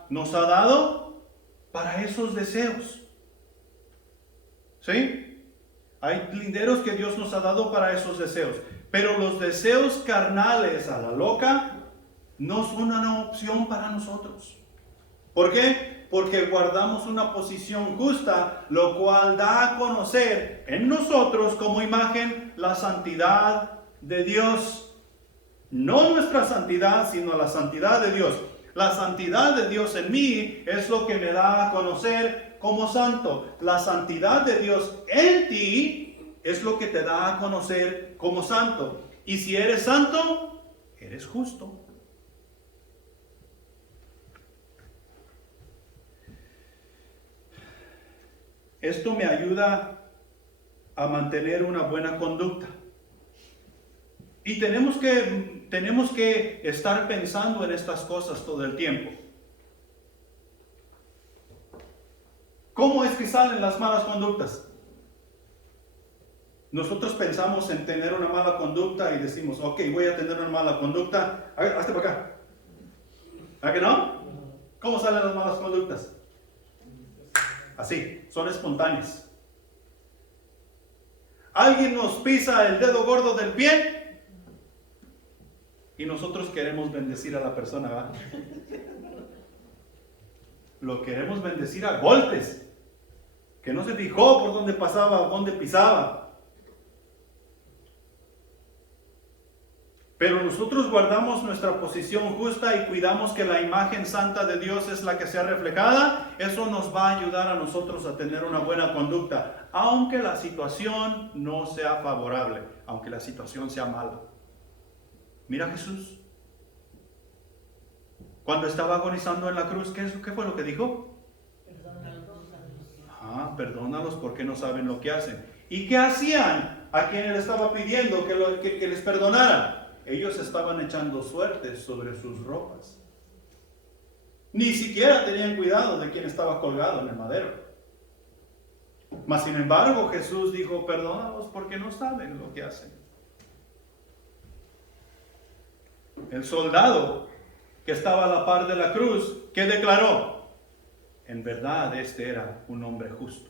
nos ha dado para esos deseos. ¿Sí? Hay linderos que Dios nos ha dado para esos deseos. Pero los deseos carnales a la loca no son una opción para nosotros. ¿Por qué? Porque guardamos una posición justa, lo cual da a conocer en nosotros como imagen la santidad de Dios. No nuestra santidad, sino la santidad de Dios. La santidad de Dios en mí es lo que me da a conocer como santo. La santidad de Dios en ti es lo que te da a conocer como santo. Y si eres santo, eres justo. Esto me ayuda a mantener una buena conducta. Y tenemos que estar pensando en estas cosas todo el tiempo. ¿Cómo es que salen las malas conductas? Nosotros pensamos en tener una mala conducta y decimos, ok, voy a tener una mala conducta. Hazte para acá. ¿A que no? ¿Cómo salen las malas conductas? Así, son espontáneas. Alguien nos pisa el dedo gordo del pie y nosotros queremos bendecir a la persona, ¿verdad? Lo queremos bendecir a golpes, que no se fijó por dónde pasaba o dónde pisaba. Pero nosotros guardamos nuestra posición justa y cuidamos que la imagen santa de Dios es la que sea reflejada. Eso nos va a ayudar a nosotros a tener una buena conducta, aunque la situación no sea favorable, aunque la situación sea mala. Mira Jesús. Cuando estaba agonizando en la cruz, ¿qué fue lo que dijo? Perdónalos porque no saben lo que hacen. ¿Y qué hacían a quien él estaba pidiendo que les perdonaran? Ellos estaban echando suertes sobre sus ropas. Ni siquiera tenían cuidado de quién estaba colgado en el madero. Mas sin embargo Jesús dijo, perdónalos porque no saben lo que hacen. El soldado que estaba a la par de la cruz, ¿qué declaró? En verdad este era un hombre justo.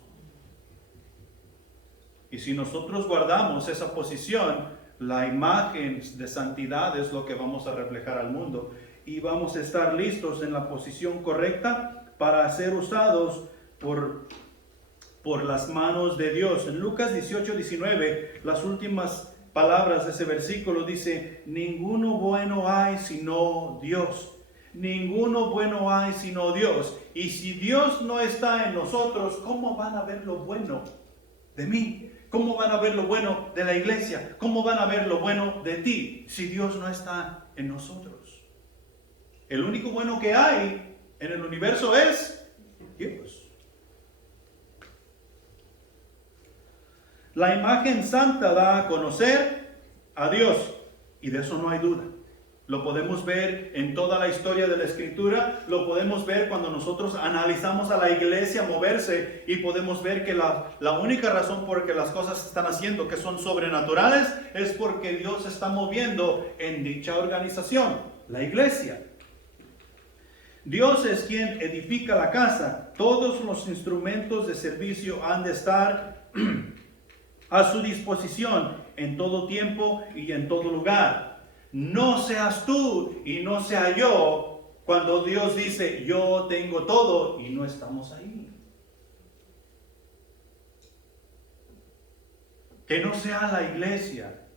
Y si nosotros guardamos esa posición, la imagen de santidad es lo que vamos a reflejar al mundo. Y vamos a estar listos en la posición correcta para ser usados por las manos de Dios. En Lucas 18:19, las últimas palabras de ese versículo dice, ninguno bueno hay sino Dios. Ninguno bueno hay sino Dios. Y si Dios no está en nosotros, ¿cómo van a ver lo bueno? de mí? ¿Cómo van a ver lo bueno de la iglesia? ¿Cómo van a ver lo bueno de ti si Dios no está en nosotros? El único bueno que hay en el universo es Dios. La imagen santa da a conocer a Dios, y de eso no hay duda. Lo podemos ver en toda la historia de la Escritura, lo podemos ver cuando nosotros analizamos a la iglesia moverse y podemos ver que la única razón por que las cosas se están haciendo, que son sobrenaturales, es porque Dios se está moviendo en dicha organización, la iglesia. Dios es quien edifica la casa. Todos los instrumentos de servicio han de estar a su disposición en todo tiempo y en todo lugar. No seas tú y no sea yo cuando Dios dice yo tengo todo y no estamos ahí. Que no sea la iglesia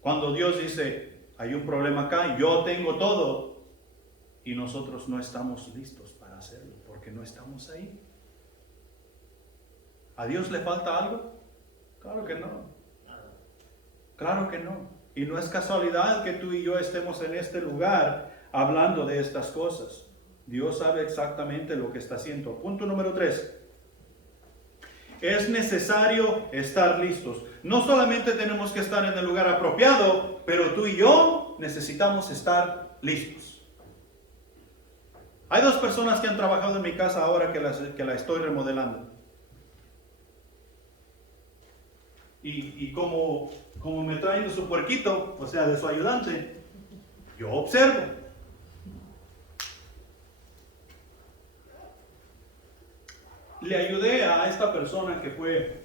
cuando Dios dice hay un problema acá, yo tengo todo y nosotros no estamos listos para hacerlo porque no estamos ahí. ¿A Dios le falta algo? Claro que no. Claro que no. Y no es casualidad que tú y yo estemos en este lugar hablando de estas cosas. Dios sabe exactamente lo que está haciendo. Punto número 3. Es necesario estar listos. No solamente tenemos que estar en el lugar apropiado, pero tú y yo necesitamos estar listos. Hay 2 personas que han trabajado en mi casa ahora que la estoy remodelando. Y como me traen de su puerquito, o sea, de su ayudante, yo observo. Le ayudé a esta persona que fue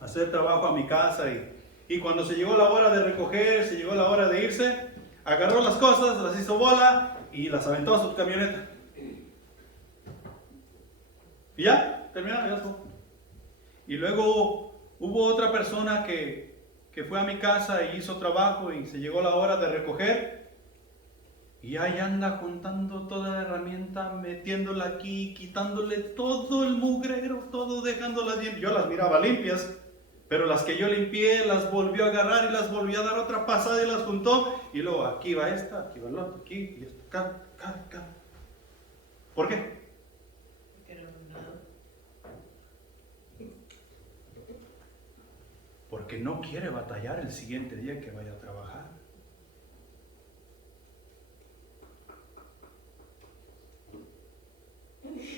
a hacer trabajo a mi casa y cuando se llegó la hora de recoger, se llegó la hora de irse, agarró las cosas, las hizo bola y las aventó a su camioneta. Y ya, terminaron, ya estuvo. Y luego hubo otra persona que fue a mi casa y hizo trabajo y se llegó la hora de recoger. Y ahí anda juntando toda la herramienta, metiéndola aquí, quitándole todo el mugrero, todo dejándolas bien. Yo las miraba limpias, pero las que yo limpié las volvió a agarrar y las volvió a dar otra pasada y las juntó. Y luego aquí va esta, aquí va la otra, aquí y esto, acá. ¿Por qué? Porque no quiere batallar el siguiente día que vaya a trabajar.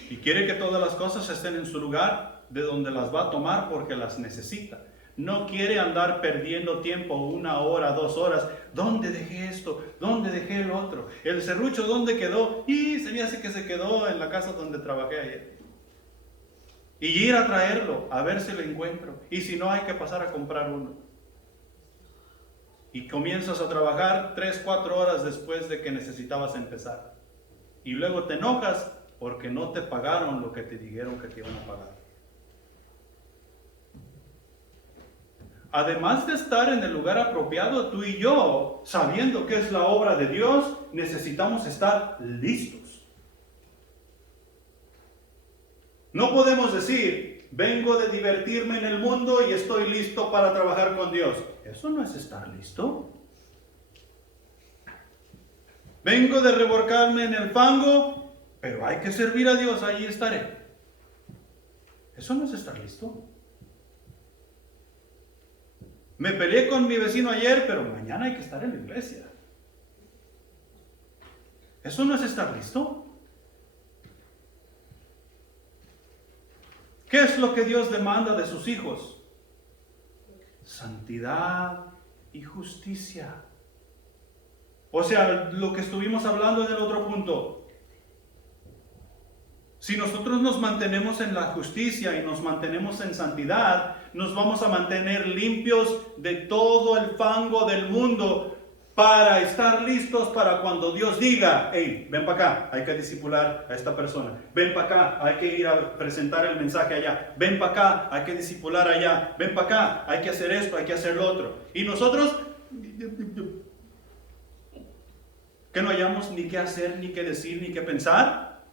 Y quiere que todas las cosas estén en su lugar de donde las va a tomar porque las necesita. No quiere andar perdiendo tiempo 1 hora, 2 horas. ¿Dónde dejé esto? ¿Dónde dejé el otro? El serrucho, ¿dónde quedó? Y se me hace que se quedó en la casa donde trabajé ayer. Y ir a traerlo, a ver si lo encuentro. Y si no, hay que pasar a comprar uno. Y comienzas a trabajar 3, 4 horas después de que necesitabas empezar. Y luego te enojas porque no te pagaron lo que te dijeron que te iban a pagar. Además de estar en el lugar apropiado, tú y yo, sabiendo que es la obra de Dios, necesitamos estar listos. No podemos decir, vengo de divertirme en el mundo y estoy listo para trabajar con Dios. Eso no es estar listo. Vengo de revolcarme en el fango, pero hay que servir a Dios, ahí estaré. Eso no es estar listo. Me peleé con mi vecino ayer, pero mañana hay que estar en la iglesia. Eso no es estar listo. ¿Qué es lo que Dios demanda de sus hijos? Santidad y justicia. O sea, lo que estuvimos hablando en el otro punto. Si nosotros nos mantenemos en la justicia y nos mantenemos en santidad, nos vamos a mantener limpios de todo el fango del mundo para estar listos para cuando Dios diga, hey, ven para acá, hay que discipular a esta persona. Ven para acá, hay que ir a presentar el mensaje allá. Ven para acá, hay que discipular allá. Ven para acá, hay que hacer esto, hay que hacer lo otro. Y nosotros, que no hayamos ni qué hacer, ni qué decir, ni qué pensar.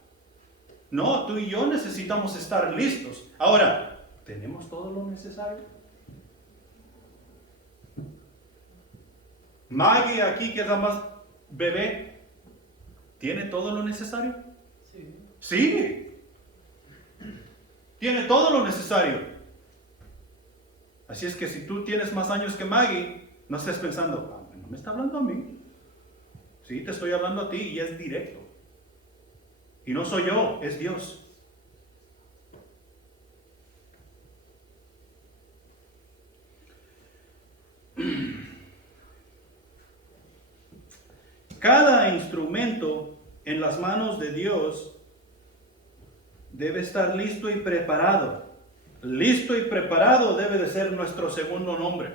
No, tú y yo necesitamos estar listos. Ahora, ¿Tenemos todo lo necesario? Maggie aquí, que es la más bebé, ¿tiene todo lo necesario? Sí. Sí. Tiene todo lo necesario. Así es que si tú tienes más años que Maggie, no estés pensando, no me está hablando a mí. Sí, te estoy hablando a ti y es directo. Y no soy yo, es Dios. Cada instrumento en las manos de Dios debe estar listo y preparado. Listo y preparado debe de ser nuestro segundo nombre.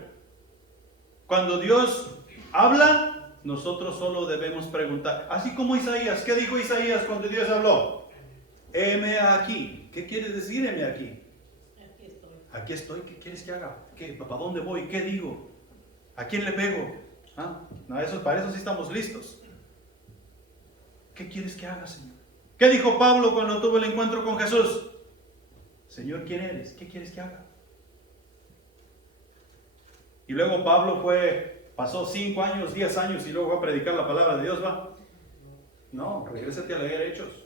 Cuando Dios habla, nosotros solo debemos preguntar. Así como Isaías, ¿qué dijo Isaías cuando Dios habló? Heme aquí. ¿Qué quiere decir heme aquí? Aquí estoy. Aquí estoy, ¿qué quieres que haga? ¿Para dónde voy? ¿Qué digo? ¿A quién le pego? ¿Ah? No, para eso sí estamos listos. ¿Qué quieres que haga, Señor? ¿Qué dijo Pablo cuando tuvo el encuentro con Jesús? Señor, ¿quién eres? ¿Qué quieres que haga? Y luego Pablo pasó 5 años, 10 años y luego fue a predicar la palabra de Dios, ¿va? No, regrésate a leer Hechos.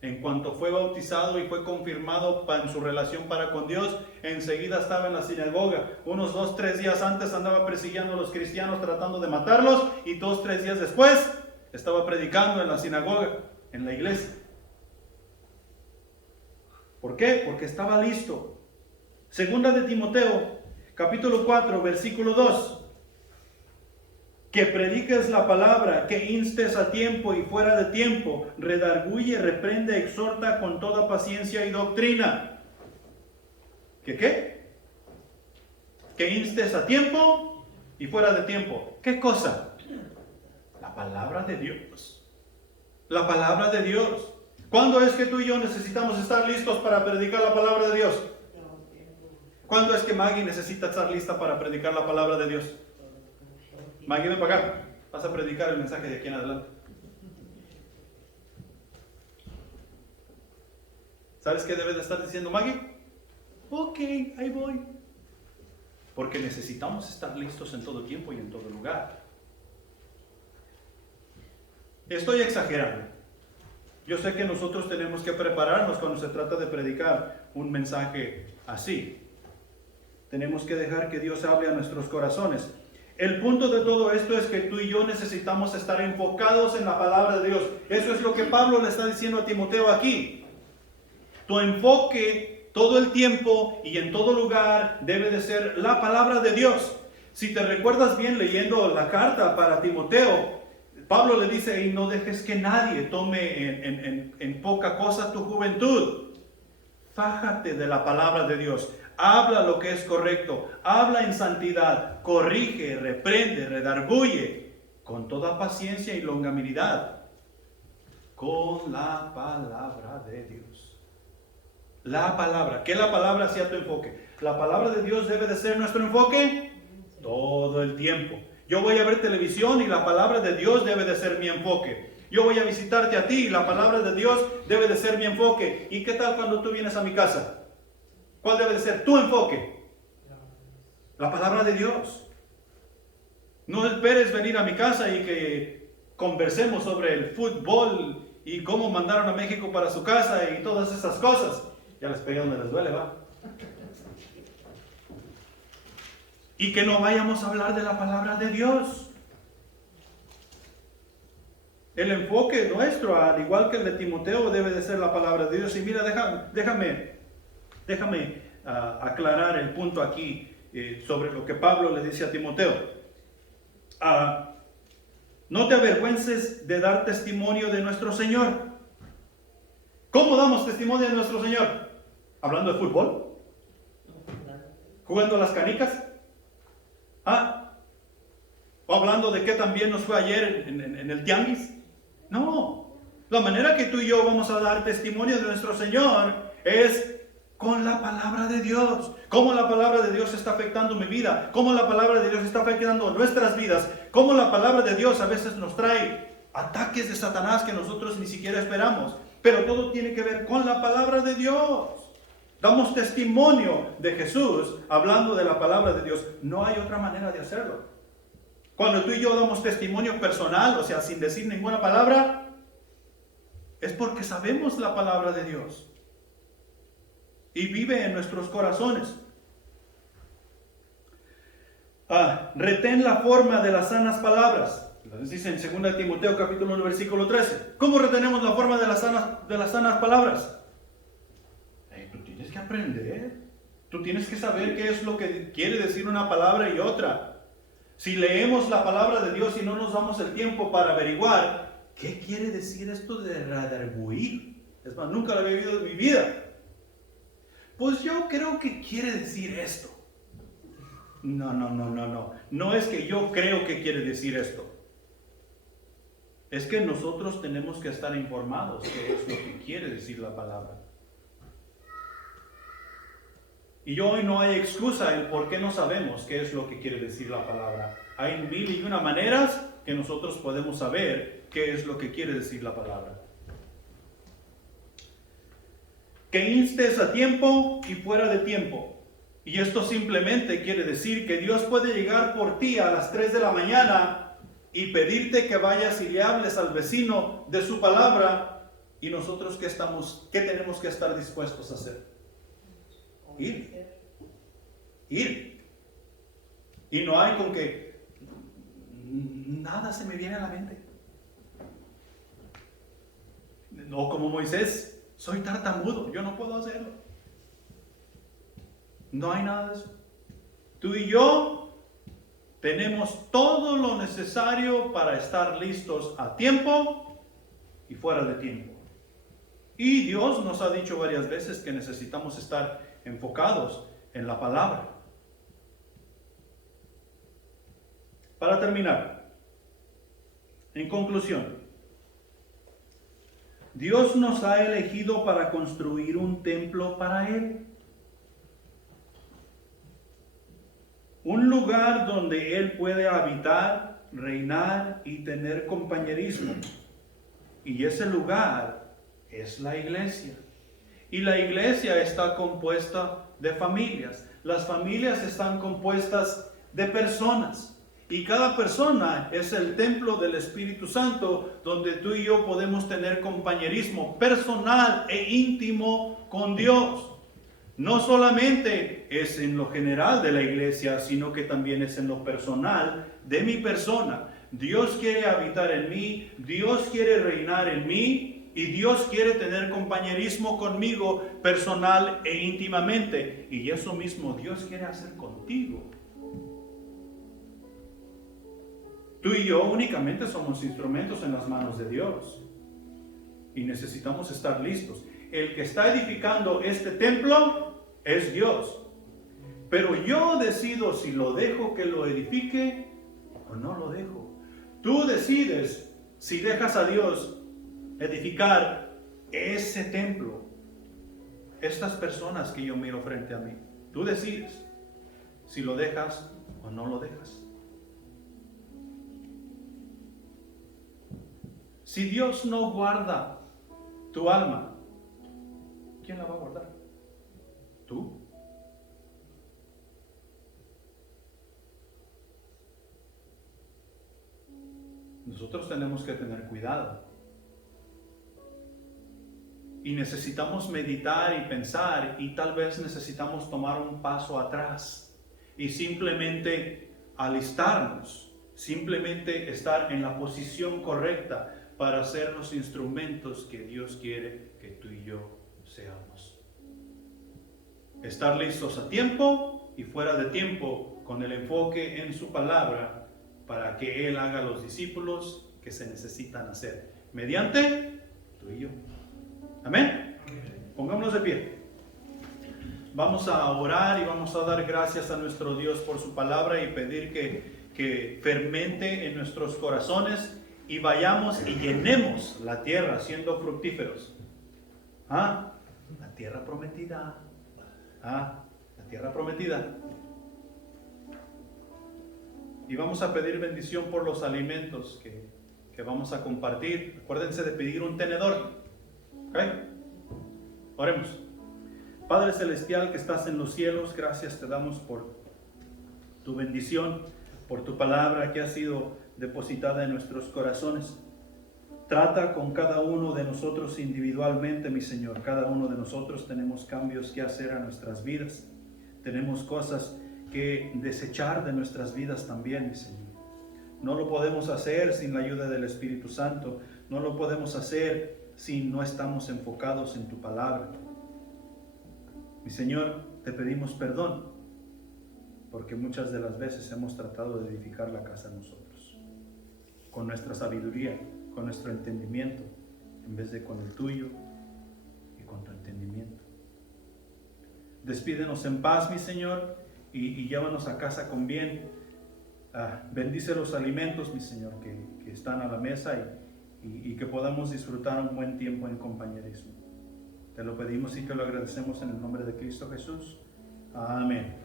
En cuanto fue bautizado y fue confirmado en su relación para con Dios, enseguida estaba en la sinagoga. Unos 2, 3 días antes andaba persiguiendo a los cristianos tratando de matarlos y 2, 3 días después estaba predicando en la sinagoga, en la iglesia. ¿Por qué? Porque estaba listo. Segunda de Timoteo, capítulo 4, versículo 2. Que prediques la palabra, que instes a tiempo y fuera de tiempo, redarguye, reprende, exhorta con toda paciencia y doctrina. ¿Que qué? Que instes a tiempo y fuera de tiempo. ¿Qué cosa? La palabra de Dios. La palabra de Dios. ¿Cuándo es que tú y yo necesitamos estar listos para predicar la palabra de Dios? ¿Cuándo es que Maggie necesita estar lista para predicar la palabra de Dios? Maggie, ven para acá. Vas a predicar el mensaje de aquí en adelante. ¿Sabes qué debe de estar diciendo Maggie? Ok, ahí voy. Porque necesitamos estar listos en todo tiempo y en todo lugar. Estoy exagerando. Yo sé que nosotros tenemos que prepararnos cuando se trata de predicar un mensaje así. Tenemos que dejar que Dios hable a nuestros corazones. El punto de todo esto es que tú y yo necesitamos estar enfocados en la palabra de Dios. Eso es lo que Pablo le está diciendo a Timoteo aquí. Tu enfoque todo el tiempo y en todo lugar debe de ser la palabra de Dios. Si te recuerdas bien leyendo la carta para Timoteo, Pablo le dice, y no dejes que nadie tome en poca cosa tu juventud. Fájate de la palabra de Dios. Habla lo que es correcto. Habla en santidad. Corrige, reprende, redarguye. Con toda paciencia y longanimidad. Con la palabra de Dios. La palabra. ¿Qué la palabra sea tu enfoque? La palabra de Dios debe de ser nuestro enfoque todo el tiempo. Yo voy a ver televisión y la palabra de Dios debe de ser mi enfoque. Yo voy a visitarte a ti y la palabra de Dios debe de ser mi enfoque. ¿Y qué tal cuando tú vienes a mi casa? ¿Cuál debe de ser tu enfoque? La palabra de Dios. No esperes venir a mi casa y que conversemos sobre el fútbol y cómo mandaron a México para su casa y todas esas cosas. Ya les pegué donde les duele, ¿va? Y que no vayamos a hablar de la palabra de Dios. El enfoque nuestro, al igual que el de Timoteo, debe de ser la palabra de Dios. Y mira, déjame aclarar el punto aquí sobre lo que Pablo le dice a Timoteo. No te avergüences de dar testimonio de nuestro Señor. ¿Cómo damos testimonio de nuestro Señor? ¿Hablando de fútbol? ¿Jugando a las canicas? ¿O hablando de qué también nos fue ayer en el tianguis? No. La manera que tú y yo vamos a dar testimonio de nuestro Señor es con la palabra de Dios. Cómo la palabra de Dios está afectando mi vida. Cómo la palabra de Dios está afectando nuestras vidas. Cómo la palabra de Dios a veces nos trae ataques de Satanás que nosotros ni siquiera esperamos. Pero todo tiene que ver con la palabra de Dios. Damos testimonio de Jesús hablando de la palabra de Dios. No hay otra manera de hacerlo. Cuando tú y yo damos testimonio personal, o sea, sin decir ninguna palabra, es porque sabemos la palabra de Dios y vive en nuestros corazones. Retén la forma de las sanas palabras. Dice en 2 Timoteo capítulo 1 versículo 13. ¿Cómo retenemos la forma de las sanas palabras? Tú tienes que aprender. Tú tienes que saber qué es lo que quiere decir una palabra y otra. Si leemos la palabra de Dios y no nos damos el tiempo para averiguar qué quiere decir esto de redarguir. Es más, nunca lo había vivido en mi vida. Pues yo creo que quiere decir esto. No. No es que yo creo que quiere decir esto. Es que nosotros tenemos que estar informados qué es lo que quiere decir la palabra. Y hoy no hay excusa en por qué no sabemos qué es lo que quiere decir la palabra. Hay 1001 maneras que nosotros podemos saber qué es lo que quiere decir la palabra. Que instes a tiempo y fuera de tiempo. Y esto simplemente quiere decir que Dios puede llegar por ti a las 3 de la mañana y pedirte que vayas y le hables al vecino de su palabra. ¿Y nosotros qué tenemos que estar dispuestos a hacer? Ir. Y no hay con que nada se me viene a la mente. O como Moisés, soy tartamudo, yo no puedo hacerlo. No hay nada de eso. Tú y yo tenemos todo lo necesario para estar listos a tiempo y fuera de tiempo. Y Dios nos ha dicho varias veces que necesitamos estar enfocados en la palabra. Para terminar, en conclusión, Dios nos ha elegido para construir un templo para Él. Un lugar donde Él puede habitar, reinar y tener compañerismo. Y ese lugar es la iglesia. Y la iglesia está compuesta de familias. Las familias están compuestas de personas. Y cada persona es el templo del Espíritu Santo, donde tú y yo podemos tener compañerismo personal e íntimo con Dios. No solamente es en lo general de la iglesia, sino que también es en lo personal de mi persona. Dios quiere habitar en mí, Dios quiere reinar en mí y Dios quiere tener compañerismo conmigo personal e íntimamente. Y eso mismo Dios quiere hacer contigo. Tú y yo únicamente somos instrumentos en las manos de Dios y necesitamos estar listos. El que está edificando este templo es Dios. Pero yo decido si lo dejo que lo edifique o no lo dejo. Tú decides si dejas a Dios edificar ese templo. Estas personas que yo miro frente a mí. Tú decides si lo dejas o no lo dejas. Si Dios no guarda tu alma, ¿quién la va a guardar? ¿Tú? Nosotros tenemos que tener cuidado. Y necesitamos meditar y pensar, y tal vez necesitamos tomar un paso atrás y simplemente alistarnos, simplemente estar en la posición correcta para ser los instrumentos que Dios quiere que tú y yo seamos. Estar listos a tiempo y fuera de tiempo, con el enfoque en su palabra, para que Él haga los discípulos que se necesitan hacer, mediante tú y yo. Amén. Pongámonos de pie. Vamos a orar y vamos a dar gracias a nuestro Dios por su palabra y pedir que fermente en nuestros corazones y vayamos y llenemos la tierra siendo fructíferos. La tierra prometida. La tierra prometida. Y vamos a pedir bendición por los alimentos que vamos a compartir. Acuérdense de pedir un tenedor. ¿Ok? Oremos. Padre Celestial que estás en los cielos, gracias te damos por tu bendición, por tu palabra que ha sido depositada en nuestros corazones. Trata con cada uno de nosotros individualmente, mi Señor. Cada uno de nosotros tenemos cambios que hacer a nuestras vidas. Tenemos cosas que desechar de nuestras vidas también, mi Señor. No lo podemos hacer sin la ayuda del Espíritu Santo. No lo podemos hacer si no estamos enfocados en tu palabra. Mi Señor, te pedimos perdón, porque muchas de las veces hemos tratado de edificar la casa nosotros, con nuestra sabiduría, con nuestro entendimiento, en vez de con el tuyo y con tu entendimiento. Despídenos en paz, mi Señor, y llévanos a casa con bien. Bendice los alimentos, mi Señor, que están a la mesa y que podamos disfrutar un buen tiempo en compañerismo. Te lo pedimos y te lo agradecemos en el nombre de Cristo Jesús. Amén.